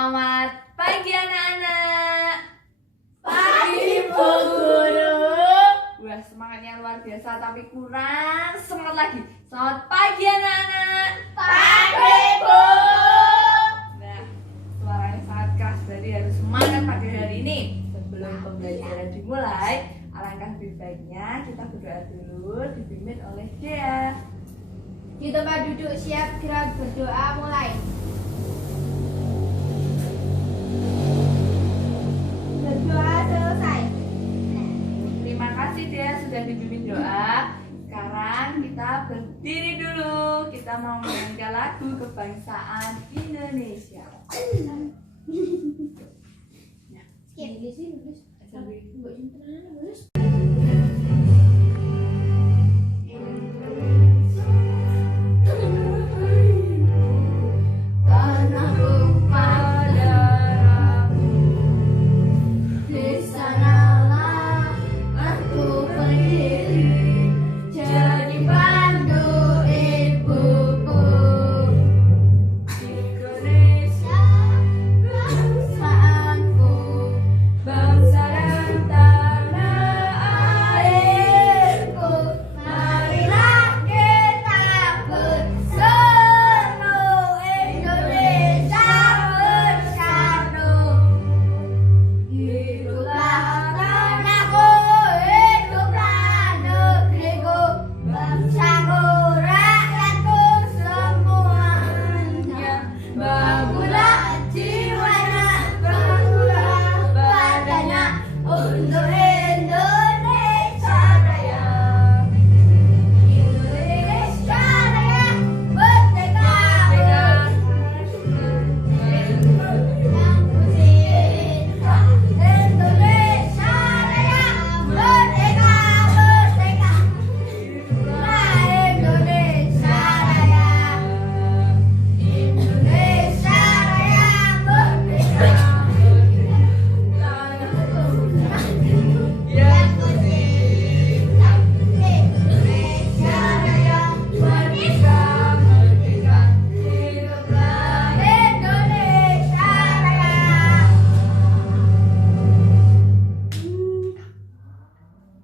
Selamat pagi anak-anak. Pagi Bu Guru. Wah, semangatnya luar biasa tapi kurang semangat lagi. Selamat pagi anak-anak. Pagi Bu. Nah, suaranya sangat keras, jadi harus semangat pagi hari ini. Sebelum pembelajaran dimulai, alangkah lebih baiknya kita berdoa dulu, dipimpin oleh Dea. Di tempat duduk siap, gerak berdoa mulai. Berdoa selesai. Terima kasih Dea sudah dipimpin doa. Sekarang kita berdiri dulu. Kita mau menyanyikan lagu kebangsaan Indonesia. Skip di sini nulis. Mbok sintenan nulis.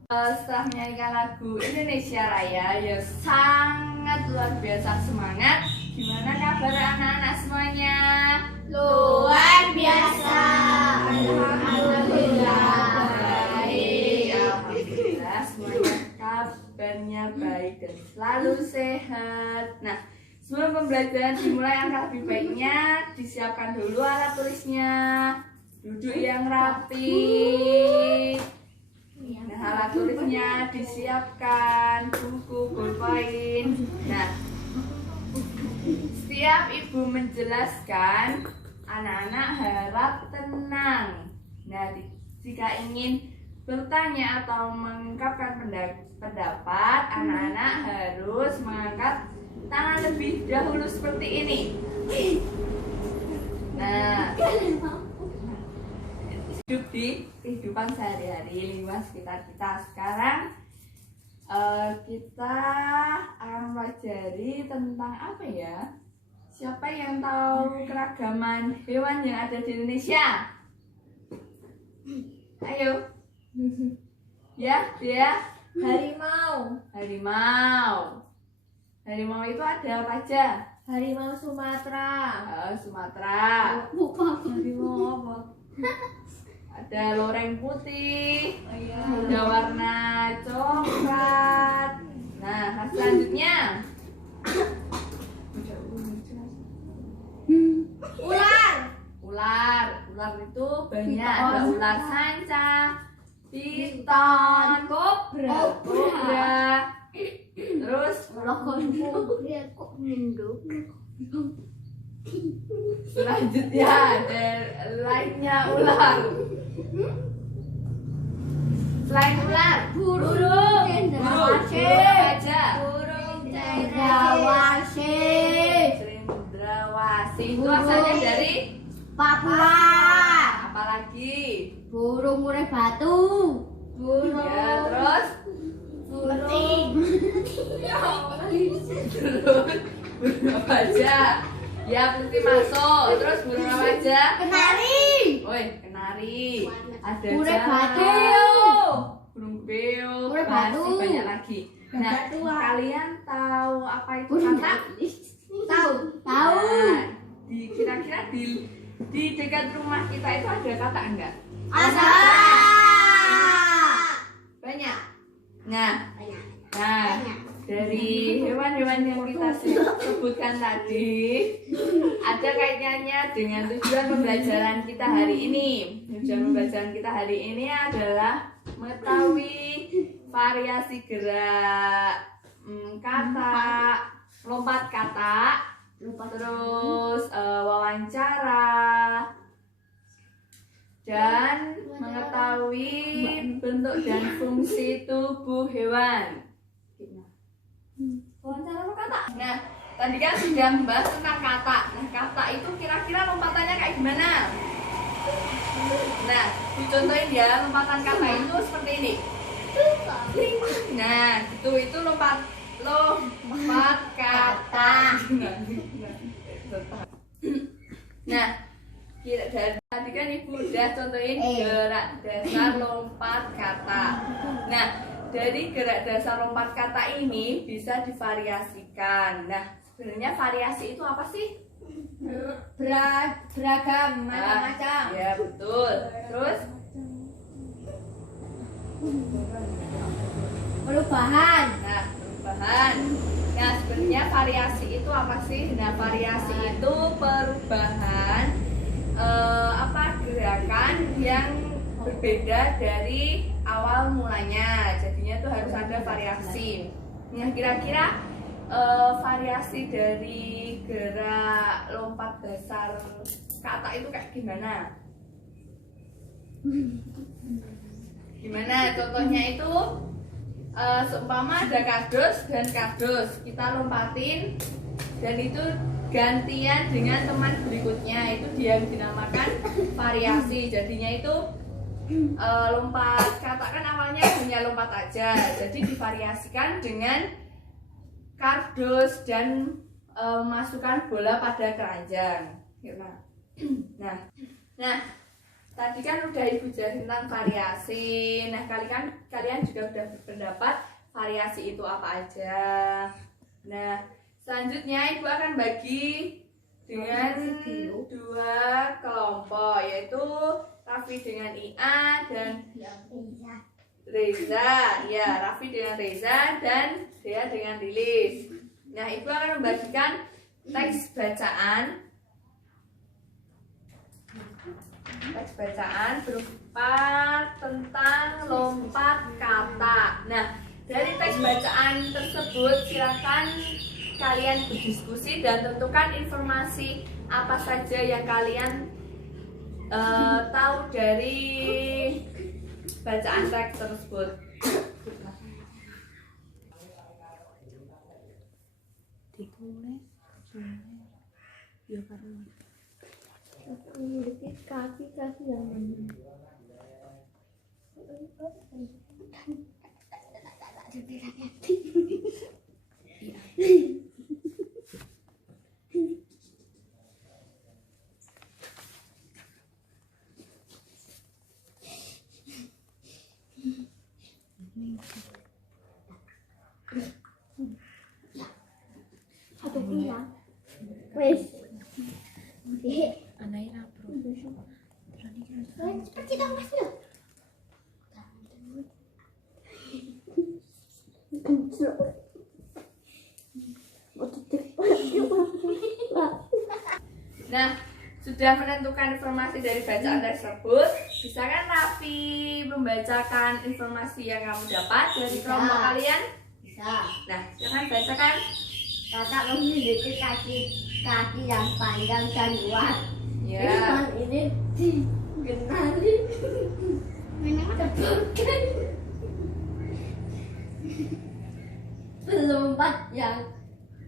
Setelah menyanyikan lagu Indonesia Raya, ya sangat luar biasa semangat. Gimana kabar anak-anak semuanya? Luar biasa. Alhamdulillah baik. Alhamdulillah semuanya kabarnya baik dan selalu sehat. Nah, sebelum pembelajaran dimulai, angka lebih baiknya disiapkan dulu alat tulisnya. Duduk yang rapi. Nah, alat tulisnya disiapkan, buku, bolpoin. Nah, setiap ibu menjelaskan, anak-anak harap tenang. Nah, jika ingin bertanya atau mengungkapkan pendapat, anak-anak harus mengangkat tangan lebih dahulu seperti ini. Nah, hidup di kehidupan sehari-hari lingkungan sekitar kita. Sekarang kita akan pelajari tentang apa ya? Siapa yang tahu keragaman hewan yang ada di Indonesia? Ayo. Ya, dia Harimau. harimau. Harimau itu ada apa aja? Harimau Sumatera. Sumatera. Bukan harimau apa? Ada loreng putih, Oh iya. ada warna coklat. Nah, selanjutnya Ular. ular itu banyak. Piton. Ada ular sanca, piton, Kobra. terus Kok mendung? selanjutnya ada lainnya ular. Selain ular, Burung. aja. Burung cendrawasih. Cendrawasih itu asalnya dari Papua. apalagi? Burung murai batu. Burung. Ya, terus Burung. terus burung apa aja? Ya, putih masuk. Terus burung apa aja? Kenari. Woi, kenari. Ada Burung batu. beo. Burung beo. Burung Masih batu. banyak lagi. Nah, Batu. kalian tahu apa itu Burung kata? Tahu. Tahu. Nah, kira-kira di dekat rumah kita itu ada kata enggak? Ada. Banyak. Nah, Banyak. Nah, dari hewan-hewan yang kita sebutkan tadi, ada kaitannya dengan tujuan pembelajaran kita hari ini. Tujuan pembelajaran kita hari ini adalah mengetahui variasi gerak, kata, lompat kata, terus wawancara, dan mengetahui bentuk dan fungsi tubuh hewan. Wawancara apa kata? Nah, tadi kan sudah membahas tentang kata. Nah, kata itu kira-kira lompatannya kayak gimana? Nah, dicontohin ya, lompatan kata itu seperti ini. Nah, itu lompat kata. Nah, dari tadi kan ibu udah contohin gerak dasar lompat kata. Nah, dari gerak dasar lompat kata ini bisa divariasikan. Nah, sebenarnya variasi itu apa sih? Beragam, macam-macam. Ya, betul. Terus Perubahan. nah, perubahan. Nah, sebenarnya variasi itu apa sih? Nah, variasi itu perubahan gerakan yang berbeda dari awal mulanya. Jadinya tuh harus ada variasi. Nah, kira-kira variasi dari gerak lompat dasar kata itu kayak gimana? Gimana contohnya itu? Seumpama ada kardus dan kardus, kita lompatin dan itu gantian dengan teman berikutnya, itu dia yang dinamakan variasi. Jadinya itu lompat kata kan awalnya hanya lompat aja, jadi divariasikan dengan kardus dan masukkan bola pada keranjang. Nah, tadi kan udah ibu jelasin tentang variasi. Nah, kalian juga udah berpendapat variasi itu apa aja. Nah, selanjutnya ibu akan bagi dengan dua kelompok, yaitu Raffi dengan Ia dan Reza. Ya, Raffi dengan Reza dan Dea dengan Lilis. Nah, ibu akan membagikan teks bacaan berupa tentang lompat kata. Nah, dari teks bacaan tersebut silakan kalian berdiskusi dan tentukan informasi apa saja yang kalian tahu dari bacaan teks tersebut. Kaki yang mana? Satu punya. Wes. Anaknya lapro. Cepat kita masuk. Nah, sudah menentukan informasi dari bacaan tersebut, bisa kan Raffi membacakan informasi yang kamu dapat dari kelompok kalian? Bisa. Nah, silakan bacakan. Kakak memiliki kaki yang panjang dan luas. Ya. Hewan ini dikenali sebagai pelompat yang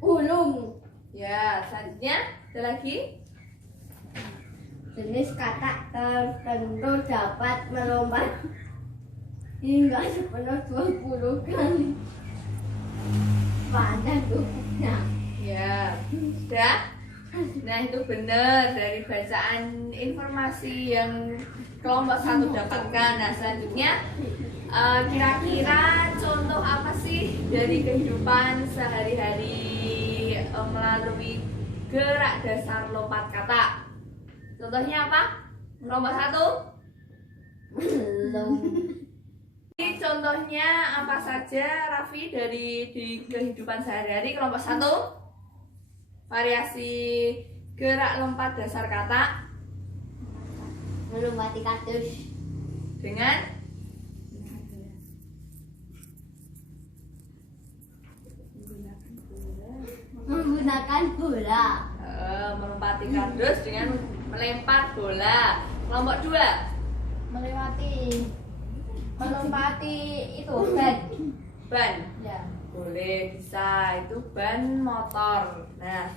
ulung. Ya, selanjutnya ada lagi. Jenis kata tertentu dapat melompat hingga sepenuh 20 kali pada tubuhnya. Ya, sudah. Nah, Nah itu benar dari bacaan informasi yang kelompok 1 dapatkan. Nah selanjutnya kira-kira contoh apa sih dari kehidupan sehari-hari melalui gerak dasar lompat kata? Contohnya apa? Kelompok 1? Belum. Ini contohnya apa saja Raffi dari di kehidupan sehari-hari kelompok 1? Variasi gerak lompat dasar kata Melompati kardus. dengan Menggunakan bola. melompati kardus dengan melempar bola. Kelompok 2 Melompati itu ban. ban. Ya. Boleh, bisa, itu ban motor. Nah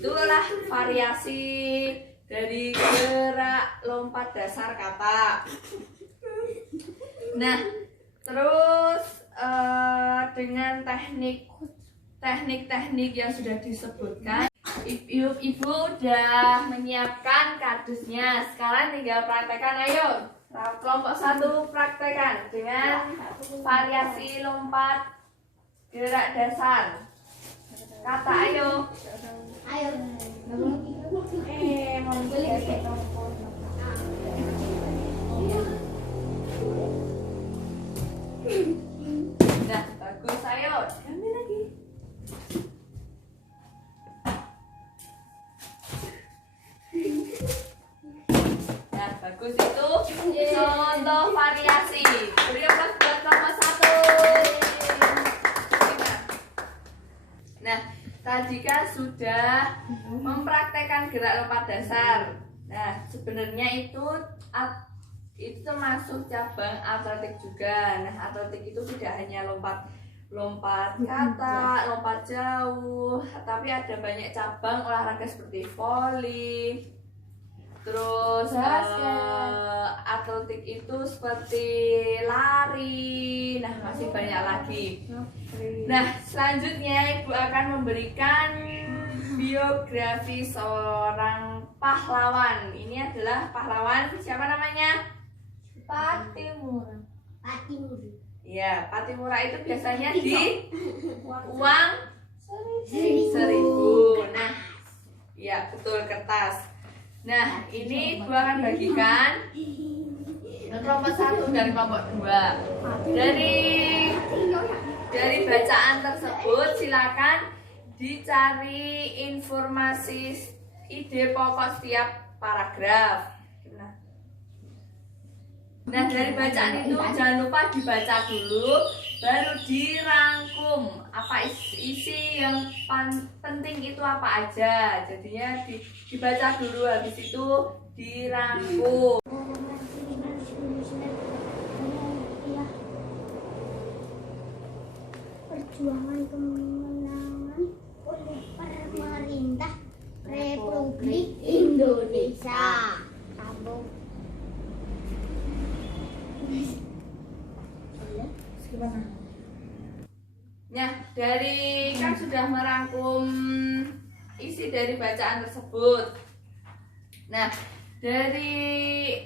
itulah variasi dari gerak lompat dasar kata. Nah terus dengan teknik-teknik yang sudah disebutkan, ibu udah menyiapkan kardusnya. Sekarang tinggal praktekkan, ayo. Kelompok 1 praktekkan dengan variasi lompat gerak dasar kata, ayo. Ayo. Mau beli. Nah, bagus, ayo. Ambil lagi. Nah, bagus itu contoh variasi. Beri aplaus buat kelompok 1. Nah, tadi kan sudah mempraktekkan gerak lompat dasar. Nah, sebenarnya itu termasuk cabang atletik juga. Nah, atletik itu tidak hanya lompat kata, lompat jauh, tapi ada banyak cabang olahraga seperti voli. Terus atletik itu seperti lari. Nah, masih banyak lagi. Nah, selanjutnya Ibu akan memberikan biografi seorang pahlawan. Ini adalah pahlawan, siapa namanya? Patimura. Ya, Patimura itu biasanya di uang 1000. Nah, ya betul, kertas. Nah, ini Ibu akan bagikan kelompok 1 dan kelompok 2. Dari bacaan tersebut silakan dicari informasi ide pokok setiap paragraf. Nah, dari bacaan itu jangan lupa dibaca dulu, baru dirangkum apa isi yang penting itu apa aja. Jadinya dibaca dulu, habis itu dirangkum. Perjuangan kemenangan oleh pemerintah Republik Indonesia. Sambung. Nah, dari kan sudah merangkum isi dari bacaan tersebut. Nah, dari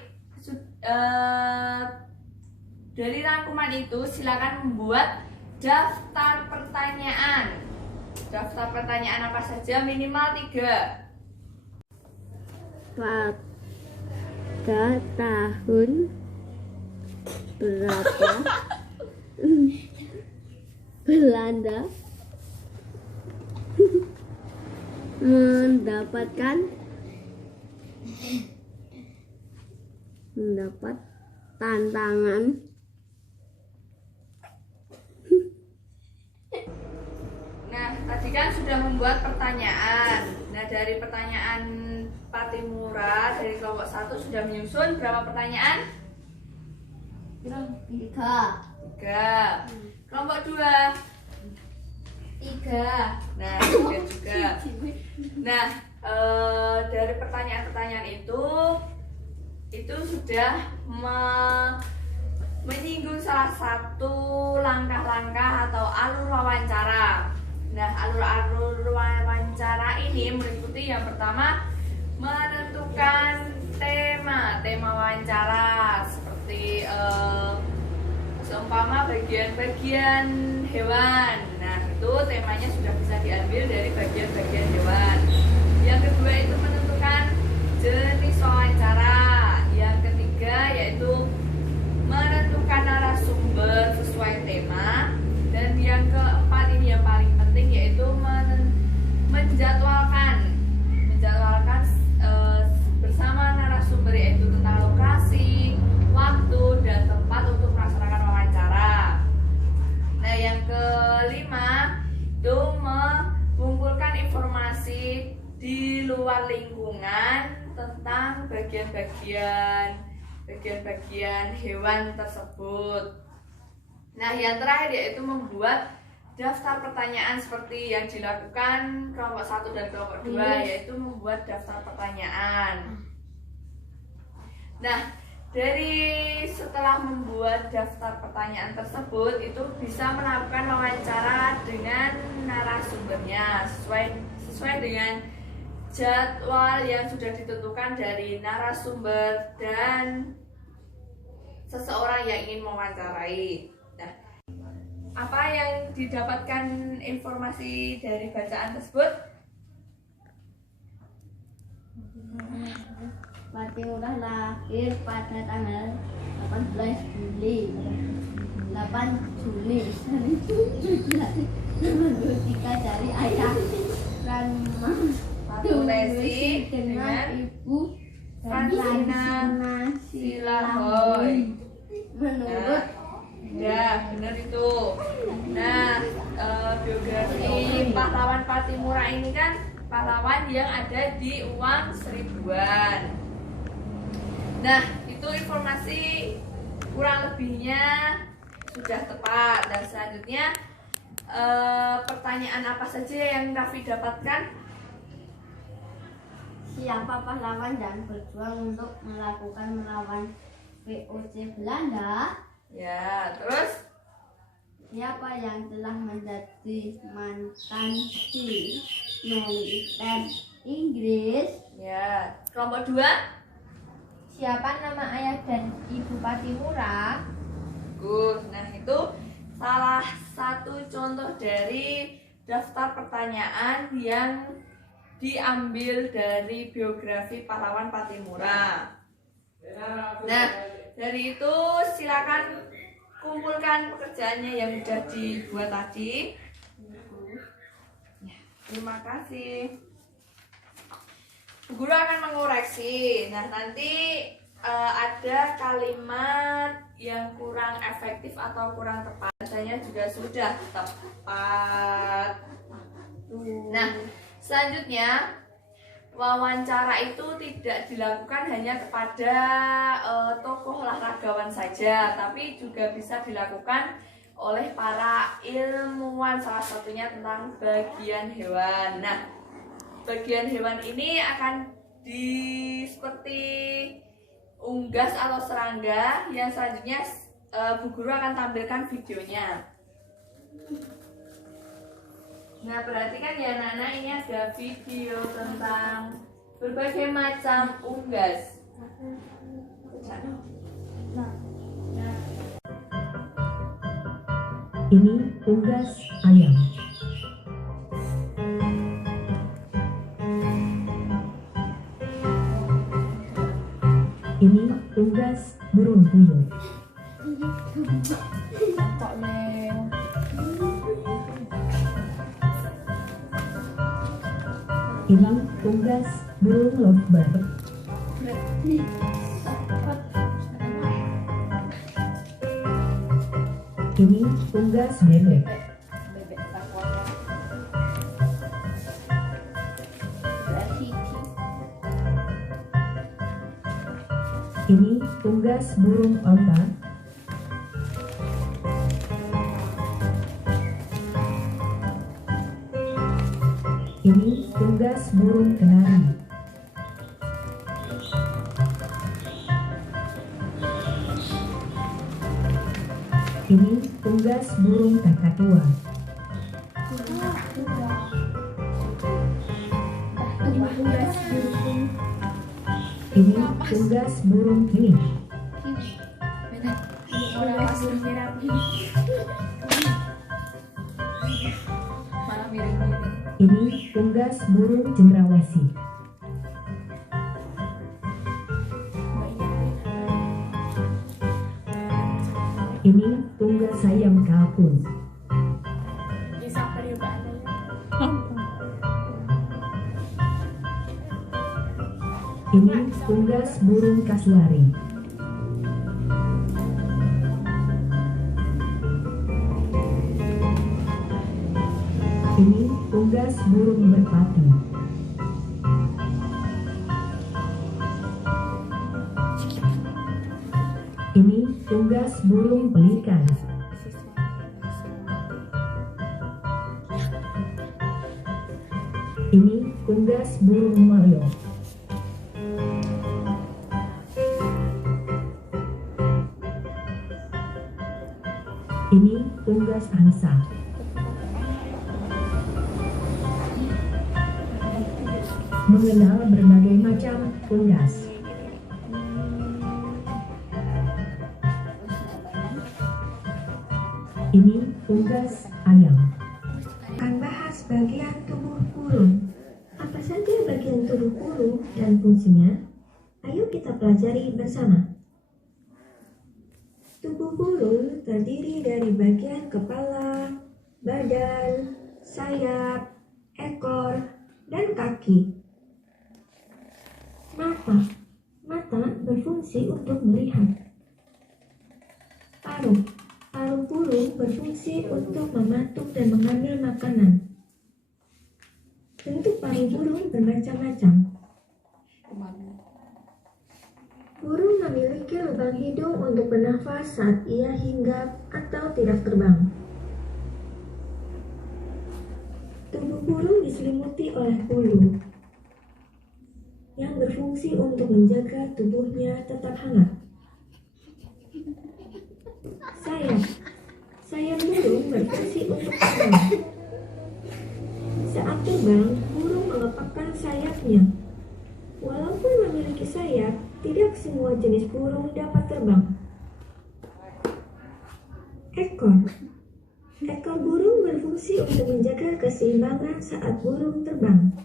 rangkuman itu silakan membuat daftar pertanyaan. Daftar pertanyaan apa saja, minimal 3. Pada tahun berapa Belanda mendapat tantangan Nah, tadi kan sudah membuat pertanyaan. Nah, dari pertanyaan Patimura dari kelompok 1 sudah menyusun berapa pertanyaan? 3. 3. Kelompok 2 3. Nah, 3 juga. Nah, dari pertanyaan-pertanyaan itu sudah menyinggung salah satu langkah-langkah atau alur wawancara. Nah, alur wawancara ini meliputi Yang pertama, menentukan tema wawancara seperti seumpama bagian-bagian hewan. Nah, itu temanya sudah bisa diambil dari bagian-bagian hewan. Yang kedua itu menentukan jenis wawancara. Yang ketiga yaitu menentukan narasumber sesuai tema. Dan yang keempat ini yang paling penting yaitu menjadwalkan bersama narasumber, yaitu tentang lokasi, waktu, dan tempat untuk melaksanakan wawancara. Nah, yang kelima itu mengumpulkan informasi di luar lingkungan tentang bagian-bagian hewan tersebut. Nah, yang terakhir yaitu membuat daftar pertanyaan seperti yang dilakukan kelompok 1 dan kelompok 2, yaitu membuat daftar pertanyaan. Nah, setelah membuat daftar pertanyaan tersebut, itu bisa melakukan wawancara dengan narasumbernya sesuai dengan jadwal yang sudah ditentukan dari narasumber dan seseorang yang ingin mewawancarai. Nah, apa yang didapatkan informasi dari bacaan tersebut? Fatimurah lahir pada tanggal 18 Juli 8 Juli 1993 dari ayah Ranma Tulesi dengan ibu Fransina Silahoy. Menurut Ya, benar itu. Nah, biografi pahlawan Patimura ini kan pahlawan yang ada di uang seribuan. Nah, itu informasi kurang lebihnya sudah tepat. Dan selanjutnya pertanyaan apa saja yang Raffi dapatkan? siapa pahlawan dan berjuang untuk melawan VOC Belanda? Ya, terus Siapa yang telah menjadi mantan di militer Inggris? ya, kelompok 2. Siapa nama ayah dan ibu Patimura? Bagus. Nah, itu salah satu contoh dari daftar pertanyaan yang diambil dari biografi pahlawan Patimura. Nah, dari itu silakan kumpulkan pekerjaannya yang sudah dibuat tadi. Ya, terima kasih. Bu Guru akan mengoreksi. Nah, nanti ada kalimat yang kurang efektif atau kurang tepat. Biasanya juga sudah tepat. Nah, selanjutnya wawancara itu tidak dilakukan hanya kepada tokoh olahragawan saja, tapi juga bisa dilakukan oleh para ilmuwan, salah satunya tentang bagian hewan. Nah, bagian hewan ini akan seperti unggas atau serangga yang selanjutnya Bu Guru akan tampilkan videonya. Nah, perhatikan ya anak-anak, ini ada video tentang berbagai macam unggas. Ini unggas ayam. Ini unggas burung puyuh. Ini unggas burung lovebird. Ini unggas bebek. Ini unggas burung onta. Ini unggas burung kenari. Ini unggas burung kakatua. tugas burung. Kini tugas burung kini. Tugas burung merah. Malah miring-miring. Ini tugas burung cendrawasih. Ini tugas ayam kalkun. Ini tugas burung kasuari. Ini tugas burung merpati. Ini tugas burung pelikan. Ini tugas burung malio. Ini tugas angsa. Mengenal berbagai macam tugas. Ini tugas ayam. Akan bahas bagian tubuh burung. Apa saja bagian tubuh burung dan fungsinya? Ayo kita pelajari bersama. Tubuh burung terdiri dari bagian kepala, badan, sayap, ekor, dan kaki. Mata berfungsi untuk melihat. Paruh burung berfungsi untuk mematuk dan mengambil makanan. Bentuk paruh burung bermacam-macam. Burung memiliki lubang hidung untuk bernafas saat ia hinggap atau tidak terbang. Tubuh burung diselimuti oleh bulu yang berfungsi untuk menjaga tubuhnya tetap hangat. Sayap burung berfungsi untuk terbang. Saat terbang, burung mengepakkan sayapnya. Walaupun memiliki sayap, tidak semua jenis burung dapat terbang. Ekor burung berfungsi untuk menjaga keseimbangan saat burung terbang.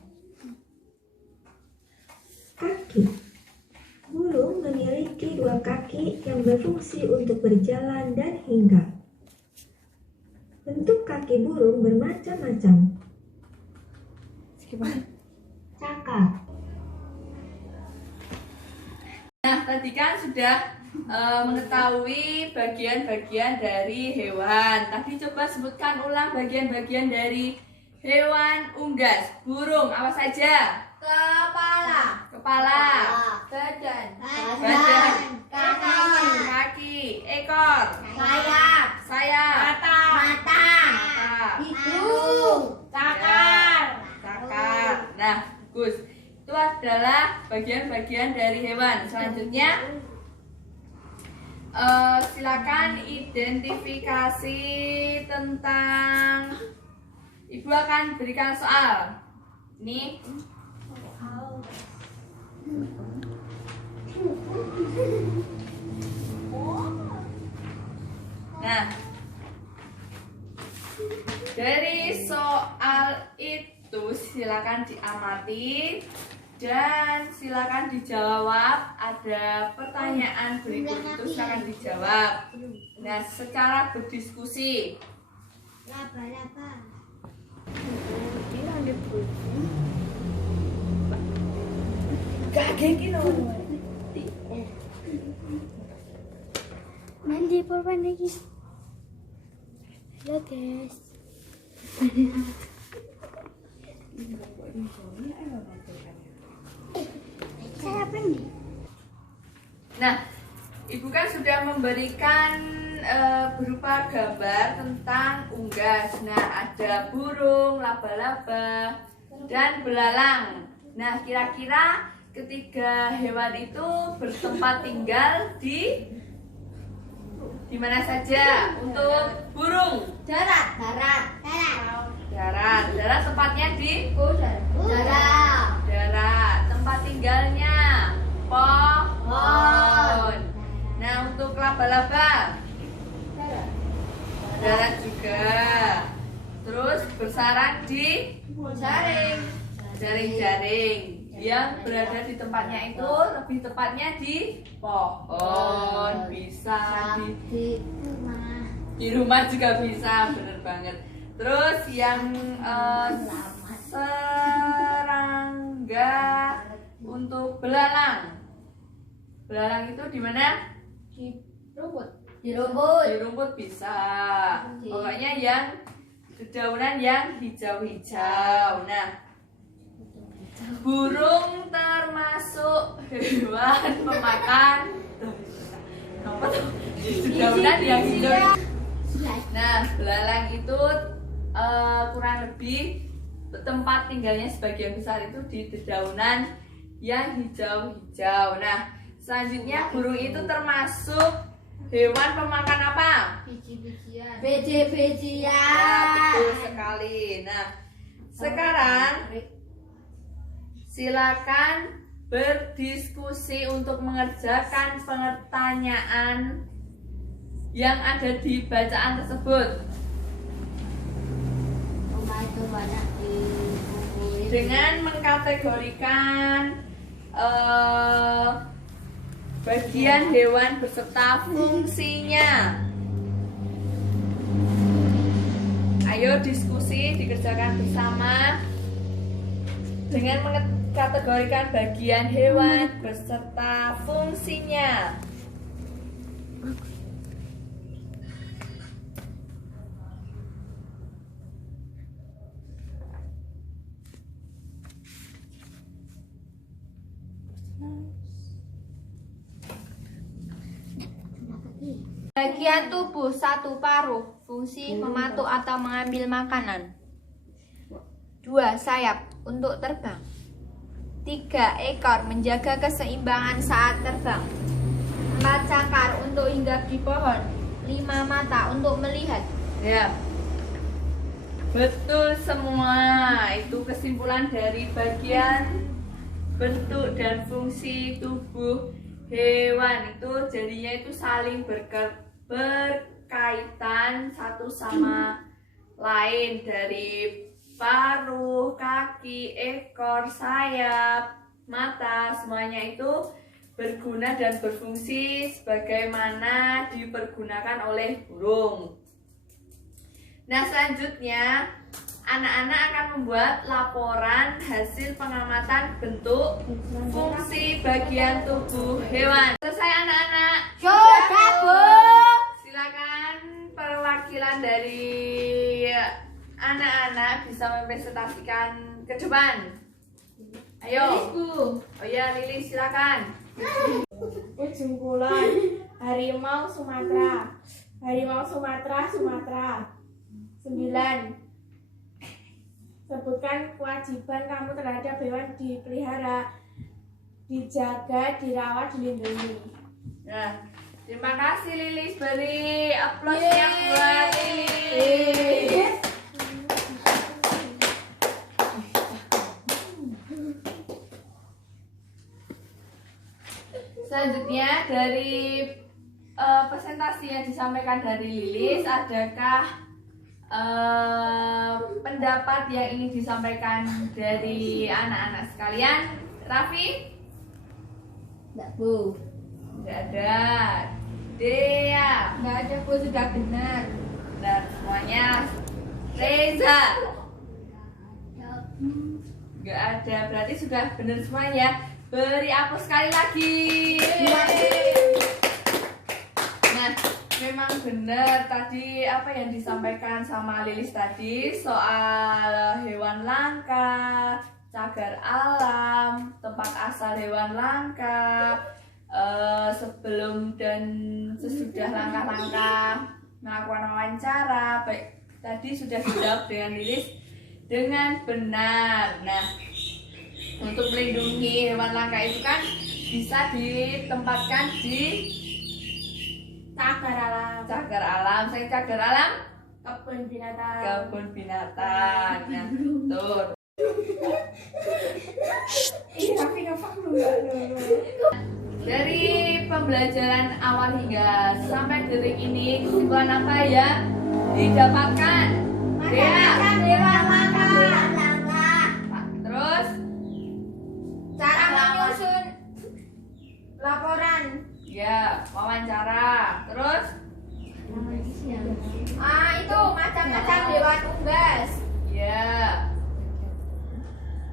Kaki. Burung memiliki 2 kaki yang berfungsi untuk berjalan dan hinggap. Bentuk kaki burung bermacam-macam. Cakar. Nah, tadi kan sudah mengetahui bagian-bagian dari hewan. Tadi coba sebutkan ulang bagian-bagian dari hewan unggas. Burung apa saja? Kepala, Badan. badan, Kaki. kaki, ekor, sayap, Mata. Hidung. cakar. Nah, bagus. Itu adalah bagian-bagian dari hewan. Selanjutnya, silakan identifikasi tentang. Ibu akan berikan soal. Ini. Nah, dari soal itu silakan diamati dan silakan dijawab. Ada pertanyaan berikut itu silakan dijawab. Nah, secara berdiskusi. Laba-laba. Kaget gitu. Mandi pulpen lagi. Halo guys. Sarapan nih. Nah, Ibu kan sudah memberikan berupa gambar tentang unggas. Nah, ada burung, laba-laba, dan belalang. Nah, kira-kira ketiga hewan itu bertempat tinggal di mana saja? Untuk burung, Darat. darat tepatnya di Darat. darat juga. Terus bersarang di jaring-jaring yang berada di tempatnya itu lebih tepatnya di pohon, bisa di rumah juga bisa, bener banget. Terus yang serangga untuk belalang. Belalang itu di mana? Di rumput. Di rumput bisa. Pokoknya yang dedaunan yang hijau-hijau. Nah, burung termasuk hewan pemakan apa tuh? Dedaunan yang hijau. Nah, belalang itu kurang lebih tempat tinggalnya sebagian besar itu di dedaunan yang hijau-hijau. Nah, selanjutnya burung itu termasuk hewan pemakan apa? Biji-bijian. Ya, betul sekali. Nah, sekarang silakan berdiskusi untuk mengerjakan pertanyaan yang ada di bacaan tersebut Itu banyak di buku ini. dengan mengkategorikan bagian hewan beserta fungsinya. Ayo diskusi dikerjakan bersama dengan mengkategorikan bagian hewan beserta fungsinya. Bagian tubuh 1 paruh, fungsi mematuk atau mengambil makanan. 2 sayap untuk terbang. 3 ekor menjaga keseimbangan saat terbang. 4 cakar untuk hinggap di pohon. 5 mata untuk melihat. Ya, betul semua. Itu kesimpulan dari bagian bentuk dan fungsi tubuh hewan. Itu jadinya itu saling berkaitan satu sama lain, dari paruh, kaki, ekor, sayap, mata, semuanya itu berguna dan berfungsi sebagaimana dipergunakan oleh burung. Nah, selanjutnya anak-anak akan membuat laporan hasil pengamatan bentuk fungsi bagian tubuh hewan. Selesai anak-anak? Sudah, Bu. Silakan perwakilan dari anak-anak bisa mempresentasikan ke depan. Ayo. Oh ya, Lili silakan. Ujung Kulon, harimau Sumatera. Harimau Sumatera, Sumatera. 9. Sebutkan kewajiban kamu terhadap hewan dipelihara, dijaga, dirawat, dilindungi. Nah, terima kasih Lilis, beri aplaus yang buat Lilis. Selanjutnya dari presentasi yang disampaikan dari Lilis, adakah pendapat yang ingin disampaikan dari anak-anak sekalian? Raffi? Enggak, Bu. Nggak ada. Dea? Enggak ada, Bu, sudah benar. Dan semuanya. Reza? Nggak ada, berarti sudah benar semuanya. Beri aplaus sekali lagi. Nah, memang benar tadi apa yang disampaikan sama Lilis tadi soal hewan langka, cagar alam, tempat asal hewan langka, sebelum dan sesudah langkah-langkah melakukan wawancara. Baik, tadi sudah dijawab dengan Lilis dengan benar. Nah, untuk melindungi hewan langka itu kan bisa ditempatkan di Cagar alam, cagar alam. Saya cagar alam, kebun binatang. kebun binatang. Nah, betul. Ih, Raffi ngefak lu nggak dulu. Dari pembelajaran awal hingga sampai detik ini, kesimpulan apa yang didapatkan? Macam-macam hewan langka. Terus Cara menyusun laporan. ya wawancara. Terus Itu macam-macam hewan unggas. ya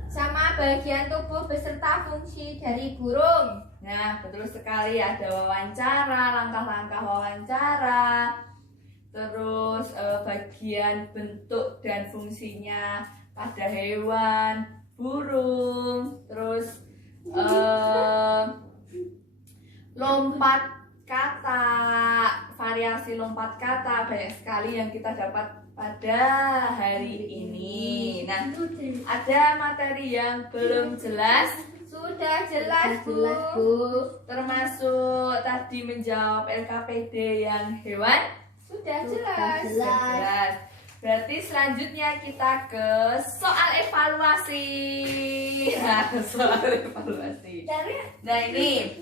Sama bagian tubuh beserta fungsi dari burung. nah betul sekali, ada wawancara, langkah-langkah wawancara, terus bagian bentuk dan fungsinya pada hewan, burung, terus lompat kata, variasi lompat kata banyak sekali yang kita dapat pada hari ini. Nah, ada materi yang belum jelas, Sudah jelas, Bu. termasuk tadi menjawab LKPD yang hewan. Sudah jelas. Jelas. Berarti selanjutnya kita ke soal evaluasi. Nah, soal evaluasi. Nah, ini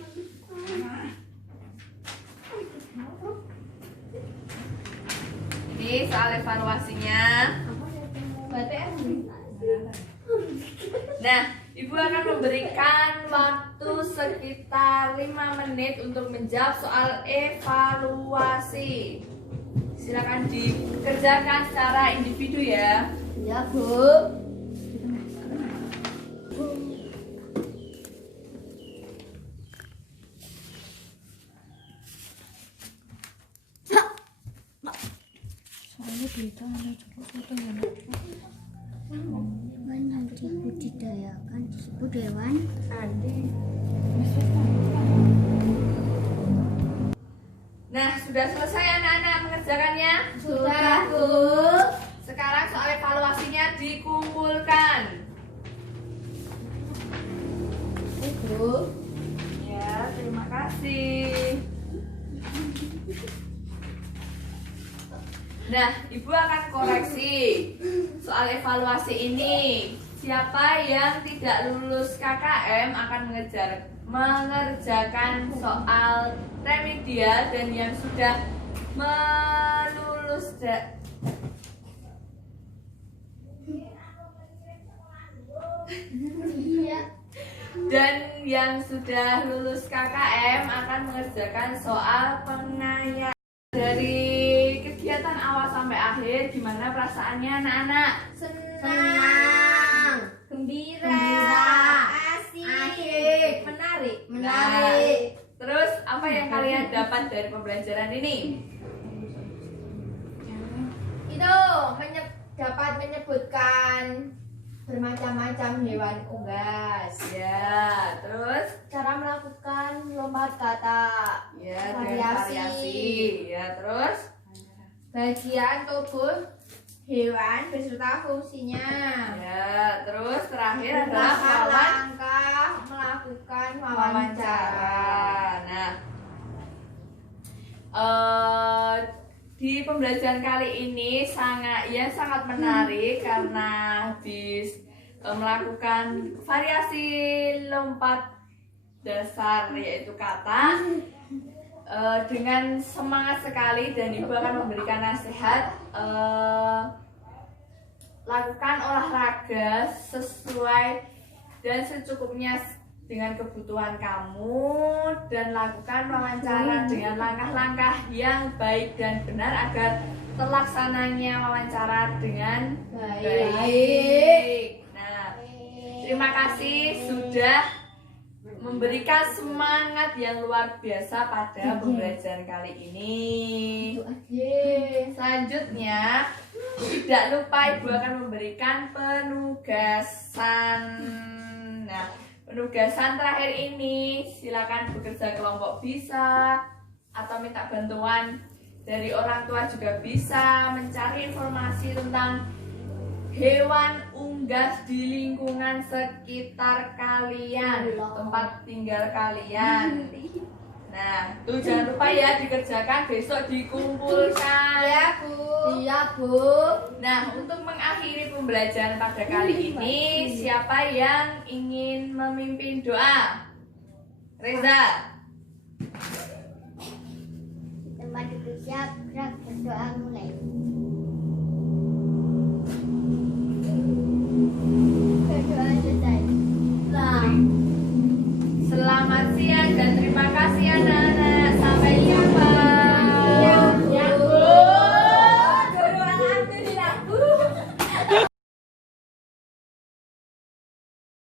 soal evaluasinya. Nah, Ibu akan memberikan waktu sekitar 5 menit untuk menjawab soal evaluasi. Silakan dikerjakan secara individu ya. Ya, Bu. Hewan yang dibudidayakan disebut hewan Nah, sudah selesai anak-anak mengerjakannya? Sudah, Bu. Sekarang soal evaluasinya dikumpulkan. Bu. Ya, terima kasih. Nah, Ibu akan koreksi soal evaluasi ini. Siapa yang tidak lulus KKM akan mengerjakan soal remedial, dan yang sudah melulus dan yang sudah lulus KKM akan mengerjakan soal pengayaan. Dari kegiatan awal sampai akhir, gimana perasaannya anak-anak? Senang. Gembira. Asik. Menarik. Nah, terus apa yang kalian dapat dari pembelajaran ini? Itu dapat menyebutkan bermacam-macam hewan unggas. Ya, terus Cara melakukan lompat kata. ya dengan Variasi. variasi. Ya, terus Bagian tubuh hewan beserta fungsinya. ya, terus terakhir adalah Langkah-langkah melakukan wawancara. Nah, di pembelajaran kali ini sangat menarik karena melakukan variasi lompat dasar yaitu kata dengan semangat sekali, dan Ibu akan memberikan nasihat lakukan olahraga sesuai dan secukupnya dengan kebutuhan kamu, dan lakukan wawancara dengan langkah-langkah yang baik dan benar agar terlaksananya wawancara dengan baik. Nah, terima kasih sudah memberikan semangat yang luar biasa pada pembelajaran kali ini. Selanjutnya, tidak lupa Ibu akan memberikan penugasan. Nah, penugasan terakhir ini silakan bekerja kelompok bisa, atau minta bantuan dari orang tua juga bisa, mencari informasi tentang hewan unggas di lingkungan sekitar kalian, tempat tinggal kalian. Nah, tuh jangan lupa ya dikerjakan, besok dikumpulkan. Ya, Bu. Iya, Bu. Nah, untuk mengakhiri pembelajaran pada kali ini, siapa yang ingin memimpin doa? Reza. tempat duduk siap gerak berdoa mulai.